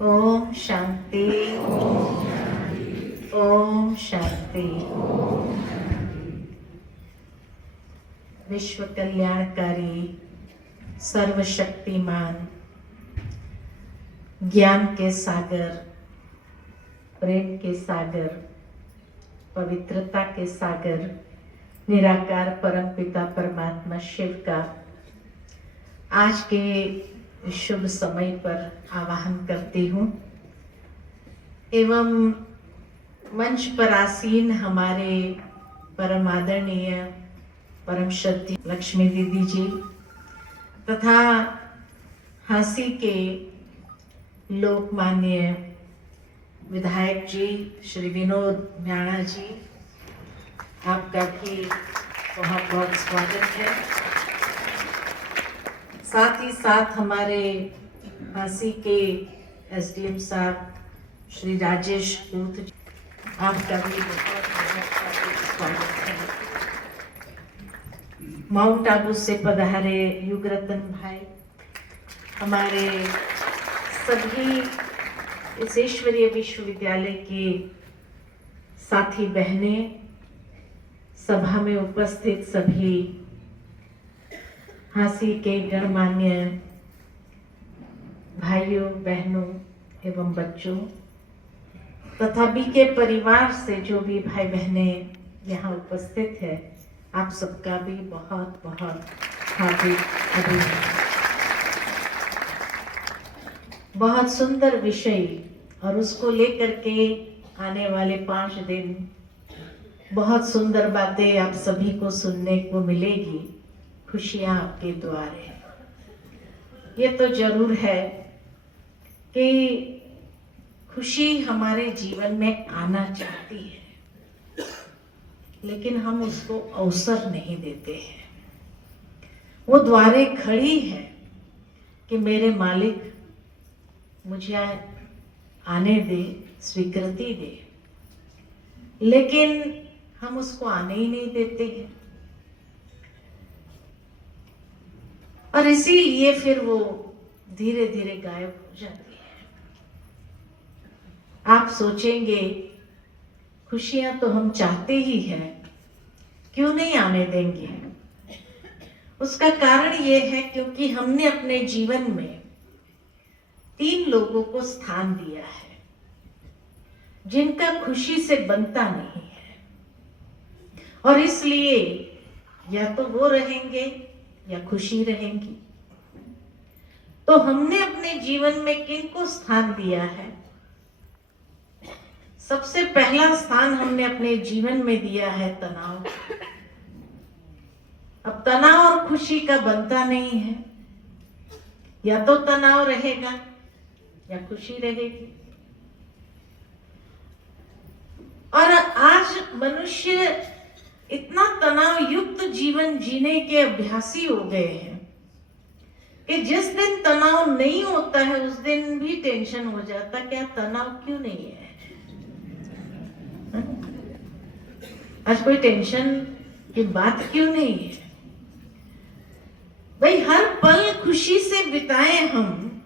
ओम शांति। ओम शांति। विश्व कल्याणकारी, सर्वशक्तिमान, ज्ञान के सागर, प्रेम के सागर, पवित्रता के सागर, निराकार परमपिता परमात्मा शिव का आज के शुभ समय पर आवाहन करती हूँ एवं मंच पर आसीन हमारे परम आदरणीय परम श्रद्धेय लक्ष्मी दीदी जी तथा हांसी के लोकमान्य विधायक जी श्री विनोद म्याणा जी, आपका भी बहुत बहुत स्वागत है। साथ ही साथ हमारे हांसी के एसडीएम साहब श्री राजेश दूत, आपका भी बहुत बहुत स्वागत है। माउंट आबू से पधारे युगरतन भाई, हमारे सभी इस ईश्वरीय विश्वविद्यालय के साथी बहनें, सभा में उपस्थित सभी हांसी के गणमान्य भाइयों बहनों एवं बच्चों तथा बीके परिवार से जो भी भाई बहनें यहाँ उपस्थित है, आप सबका भी बहुत बहुत हार्दिक अभिनंदन। बहुत सुंदर विषय और उसको लेकर के आने वाले 5 दिन बहुत सुंदर बातें आप सभी को सुनने को मिलेगी। खुशियां आपके द्वार है। ये तो जरूर है कि खुशी हमारे जीवन में आना चाहती है, लेकिन हम उसको अवसर नहीं देते हैं। वो द्वारे खड़ी है कि मेरे मालिक मुझे आने दे, स्वीकृति दे, लेकिन हम उसको आने ही नहीं देते हैं और इसीलिए फिर वो धीरे धीरे गायब हो जाती है। आप सोचेंगे खुशियां तो हम चाहते ही हैं, क्यों नहीं आने देंगे? उसका कारण ये है क्योंकि हमने अपने जीवन में 3 लोगों को स्थान दिया है जिनका खुशी से बनता नहीं है, और इसलिए या तो वो रहेंगे या खुशी रहेंगी। तो हमने अपने जीवन में किनको स्थान दिया है? सबसे पहला स्थान हमने अपने जीवन में दिया है तनाव। अब तनाव और खुशी का बनता नहीं है, या तो तनाव रहेगा या खुशी रहेगी। और आज मनुष्य इतना तनाव युक्त जीवन जीने के अभ्यासी हो गए हैं कि जिस दिन तनाव नहीं होता है उस दिन भी टेंशन हो जाता। क्या तनाव क्यों नहीं है? आज कोई टेंशन की बात क्यों नहीं है? भाई हर पल खुशी से बिताए हम,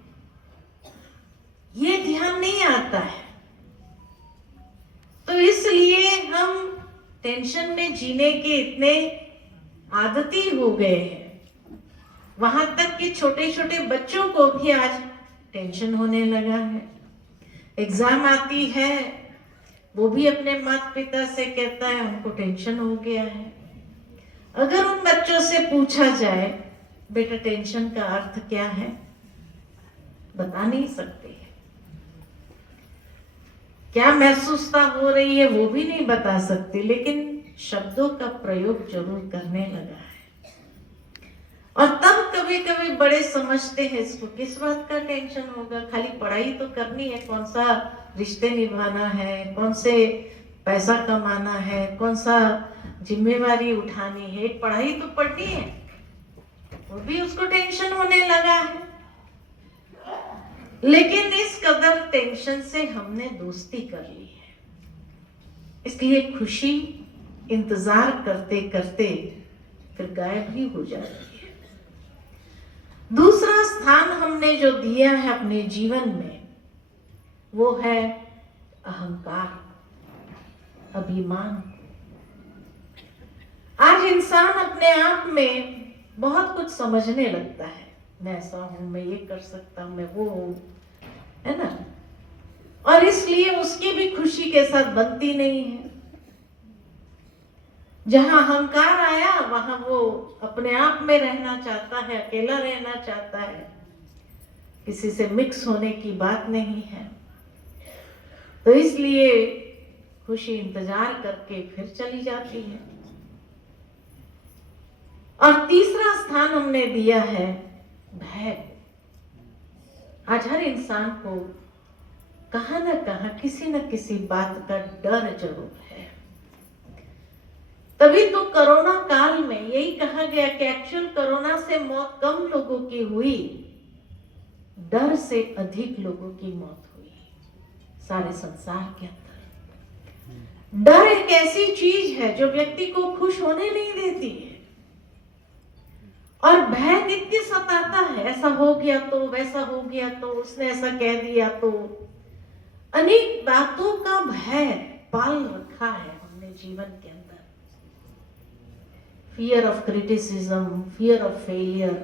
ये ध्यान नहीं आता है। तो इसलिए हम टेंशन में जीने के इतने आदती हो गए हैं। वहां तक कि छोटे छोटे बच्चों को भी आज टेंशन होने लगा है। एग्जाम आती है, वो भी अपने माता पिता से कहता है हमको टेंशन हो गया है। अगर उन बच्चों से पूछा जाए बेटा टेंशन का अर्थ क्या है, बता नहीं सकते। क्या महसूसता हो रही है वो भी नहीं बता सकते, लेकिन शब्दों का प्रयोग जरूर करने लगा है। और तब कभी कभी बड़े समझते हैं इसको किस बात का टेंशन होगा, खाली पढ़ाई तो करनी है, कौन सा रिश्ते निभाना है, कौन से पैसा कमाना है, कौन सा जिम्मेवारी उठानी है, पढ़ाई तो पढ़नी है, वो भी उसको टेंशन होने लगा है। लेकिन इस कदर टेंशन से हमने दोस्ती कर ली है, इसलिए खुशी इंतजार करते करते फिर गायब ही हो जाती है। दूसरा स्थान हमने जो दिया है अपने जीवन में वो है अहंकार, अभिमान। आज इंसान अपने आप में बहुत कुछ समझने लगता है, मैं ऐसा हूं, मैं ये कर सकता हूं, मैं वो हूं, है ना। और इसलिए उसकी भी खुशी के साथ बनती नहीं है। जहां अहंकार आया वहां वो अपने आप में रहना चाहता है, अकेला रहना चाहता है, किसी से मिक्स होने की बात नहीं है। तो इसलिए खुशी इंतजार करके फिर चली जाती है। और तीसरा स्थान हमने दिया है भय। आज हर इंसान को कहां ना कहां किसी न किसी बात का डर जरूर है। तभी तो कोरोना काल में यही कहा गया कि एक्चुअल कोरोना से मौत कम लोगों की हुई, डर से अधिक लोगों की मौत हुई सारे संसार के अंदर। डर एक ऐसी चीज है जो व्यक्ति को खुश होने नहीं देती है। और भय नित्य सताता है, ऐसा हो गया तो, वैसा हो गया तो, उसने ऐसा कह दिया तो, अनेक बातों का भय पाल रखा है हमने जीवन के अंदर। Fear of criticism, fear of failure,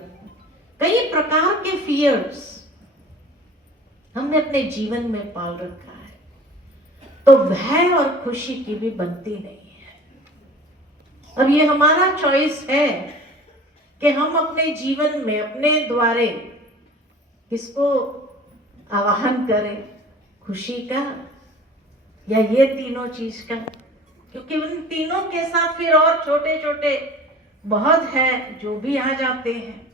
कई प्रकार के फियर्स हमने अपने जीवन में पाल रखा है। तो भय और खुशी की भी बनती नहीं है। अब ये हमारा चॉइस है कि हम अपने जीवन में अपने द्वारे किसको आवाहन करें, खुशी का या ये तीनों चीज का। क्योंकि उन तीनों के साथ फिर और छोटे छोटे बहुत है जो भी आ जाते हैं,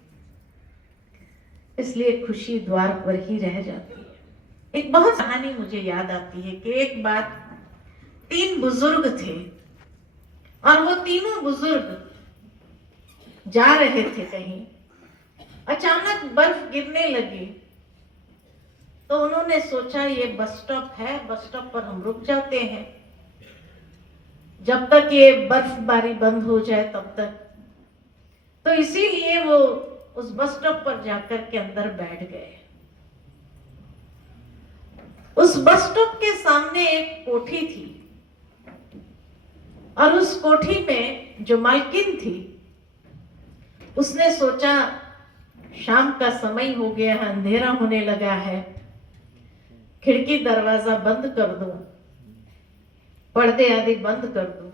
इसलिए खुशी द्वार पर ही रह जाती है। एक बहुत कहानी मुझे याद आती है कि एक बार 3 बुजुर्ग थे और वो तीनों बुजुर्ग जा रहे थे कहीं, अचानक बर्फ गिरने लगी। तो उन्होंने सोचा ये बस स्टॉप है, बस स्टॉप पर हम रुक जाते हैं जब तक ये बर्फबारी बंद हो जाए तब तक। तो इसीलिए वो उस बस स्टॉप पर जाकर के अंदर बैठ गए। उस बस स्टॉप के सामने एक कोठी थी और उस कोठी में जो मालकिन थी उसने सोचा शाम का समय हो गया है, अंधेरा होने लगा है, खिड़की दरवाजा बंद कर दो, पर्दे आदि बंद कर दो।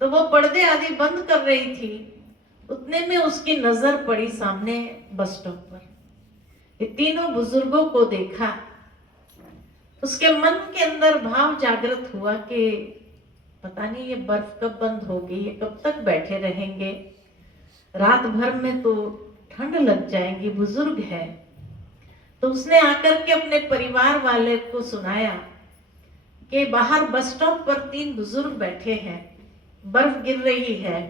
तो वो पर्दे आदि बंद कर रही थी, उतने में उसकी नजर पड़ी सामने बस स्टॉप पर। ये तीनों बुजुर्गों को देखा, उसके मन के अंदर भाव जागृत हुआ कि पता नहीं ये बर्फ कब बंद होगी, ये कब तक बैठे रहेंगे, रात भर में तो ठंड लग जाएगी, बुजुर्ग है। तो उसने आकर के अपने परिवार वाले को सुनाया कि बाहर बस स्टॉप पर 3 बुजुर्ग बैठे हैं, बर्फ गिर रही है,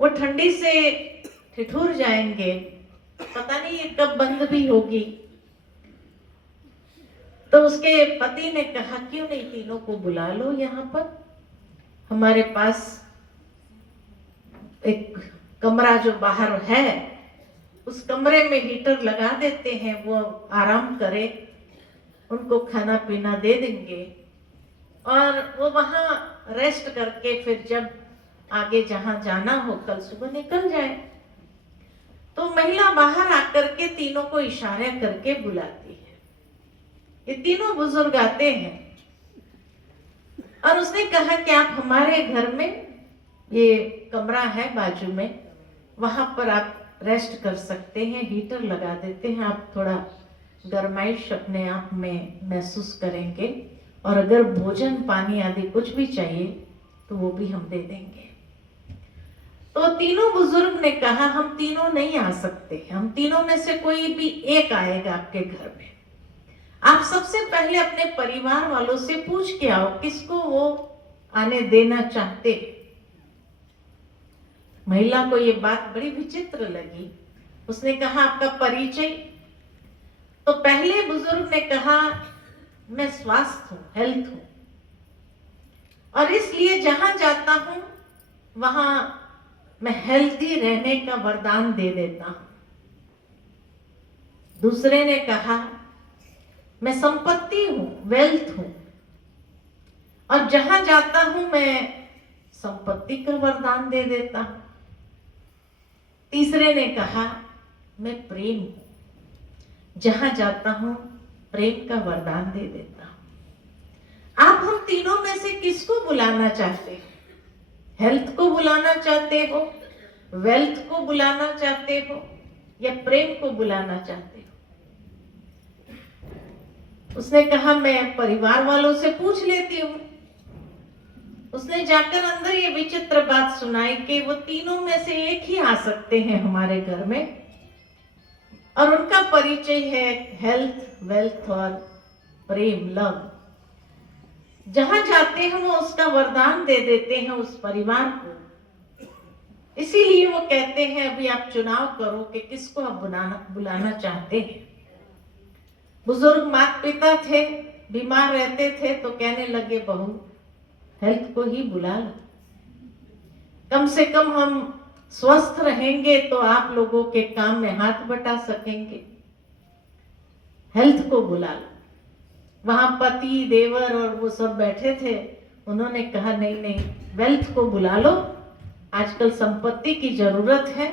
वो ठंडी से ठिठुर जाएंगे, पता नहीं ये कब बंद भी होगी। तो उसके पति ने कहा क्यों नहीं तीनों को बुला लो यहाँ पर, हमारे पास एक कमरा जो बाहर है उस कमरे में हीटर लगा देते हैं, वो आराम करे, उनको खाना पीना दे देंगे और वो वहां रेस्ट करके फिर जब आगे जहां जाना हो कल सुबह निकल जाए। तो महिला बाहर आकर के तीनों को इशारे करके बुलाती है। ये तीनों बुजुर्ग आते हैं और उसने कहा कि आप हमारे घर में ये कमरा है बाजू में, वहां पर आप रेस्ट कर सकते हैं, हीटर लगा देते हैं, आप थोड़ा गरमाइश अपने आप में महसूस करेंगे और अगर भोजन पानी आदि कुछ भी चाहिए तो वो भी हम दे देंगे। तो तीनों बुजुर्ग ने कहा हम तीनों नहीं आ सकते, हम तीनों में से कोई भी एक आएगा आपके घर में। आप सबसे पहले अपने परिवार वालों से पूछ के आओ किसको वो आने देना चाहते। महिला को ये बात बड़ी विचित्र लगी, उसने कहा आपका परिचय। तो पहले बुजुर्ग ने कहा मैं स्वस्थ हूं, हेल्थ हूं, और इसलिए जहां जाता हूं वहां मैं हेल्दी रहने का वरदान दे देता हूं। दूसरे ने कहा मैं संपत्ति हूं, वेल्थ हूं, और जहां जाता हूं मैं संपत्ति का वरदान दे देता हूं। तीसरे ने कहा मैं प्रेम हूं, जहां जाता हूं प्रेम का वरदान दे देता हूं। आप हम तीनों में से किसको बुलाना चाहते हो? हेल्थ को बुलाना चाहते हो, वेल्थ को बुलाना चाहते हो, या प्रेम को बुलाना चाहते हो? उसने कहा मैं परिवार वालों से पूछ लेती हूँ। उसने जाकर अंदर ये विचित्र बात सुनाई कि वो तीनों में से एक ही आ सकते हैं हमारे घर में, और उनका परिचय है हेल्थ, वेल्थ और प्रेम, लव। जहां जाते हैं वो उसका वरदान दे देते हैं उस परिवार को। इसीलिए वो कहते हैं अभी आप चुनाव करो कि किसको आप बुलाना चाहते हैं। बुजुर्ग माता पिता थे, बीमार रहते थे तो कहने लगे बहू हेल्थ को ही बुला लो, कम से कम हम स्वस्थ रहेंगे तो आप लोगों के काम में हाथ बटा सकेंगे, हेल्थ को बुला लो। वहां पति, देवर और वो सब बैठे थे, उन्होंने कहा नहीं नहीं, वेल्थ को बुला लो, आजकल संपत्ति की जरूरत है,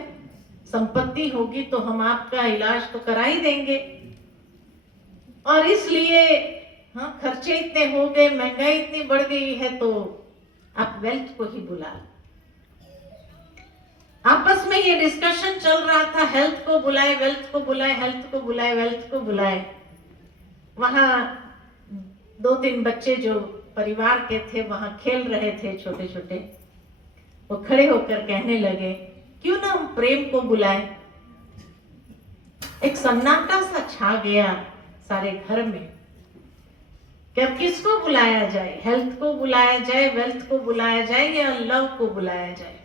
संपत्ति होगी तो हम आपका इलाज तो करा ही देंगे, और इसलिए हाँ खर्चे इतने हो गए, महंगाई इतनी बढ़ गई है, तो आप वेल्थ को ही बुला लो। आपस में ये डिस्कशन चल रहा था, हेल्थ को बुलाए, वेल्थ को बुलाए, हेल्थ को बुलाए, वेल्थ को बुलाए। वहां 2-3 बच्चे जो परिवार के थे वहां खेल रहे थे, छोटे छोटे, वो खड़े होकर कहने लगे क्यों ना हम प्रेम को बुलाए। एक सन्नाटा सा छा गया सारे घर में कि अब किसको बुलाया जाए, हेल्थ को बुलाया जाए, वेल्थ को बुलाया जाए, या लव को बुलाया जाए।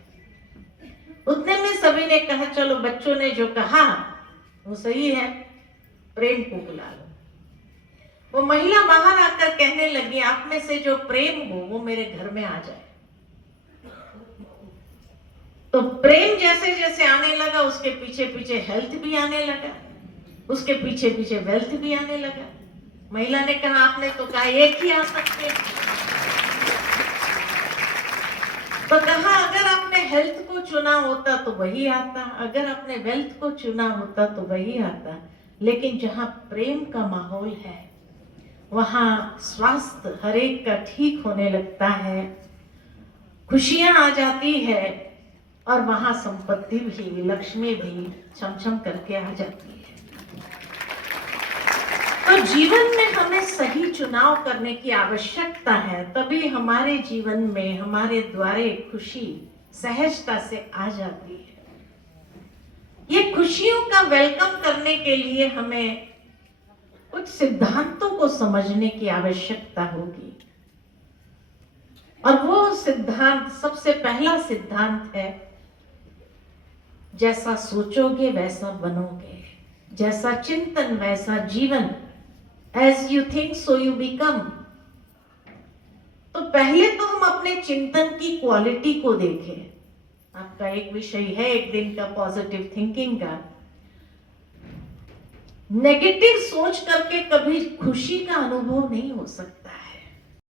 उतने में सभी ने कहा चलो बच्चों ने जो कहा वो सही है, प्रेम को बुला लो। वो महिला बाहर आकर कहने लगी आप में से जो प्रेम हो वो मेरे घर में आ जाए। तो प्रेम जैसे जैसे आने लगा उसके पीछे पीछे हेल्थ भी आने लगा, उसके पीछे पीछे वेल्थ भी आने लगा। महिला ने कहा आपने तो कहा एक ही आ सकते, तो कहा अगर आपने हेल्थ को चुना होता तो वही आता, अगर आपने वेल्थ को चुना होता तो वही आता, लेकिन जहां प्रेम का माहौल है वहां स्वास्थ्य हर एक का ठीक होने लगता है, खुशियां आ जाती है, और वहां संपत्ति भी, लक्ष्मी भी छमछम करके आ जाती है। तो जीवन में हमें सही चुनाव करने की आवश्यकता है, तभी हमारे जीवन में हमारे द्वारे खुशी सहजता से आ जाती है। ये खुशियों का वेलकम करने के लिए हमें कुछ सिद्धांतों को समझने की आवश्यकता होगी, और वो सिद्धांत, सबसे पहला सिद्धांत है जैसा सोचोगे वैसा बनोगे, जैसा चिंतन वैसा जीवन, As you think so you become। तो पहले तो हम अपने चिंतन की क्वालिटी को देखें। आपका एक विषय है एक दिन का पॉजिटिव थिंकिंग का। नेगेटिव सोच करके कभी खुशी का अनुभव नहीं हो सकता।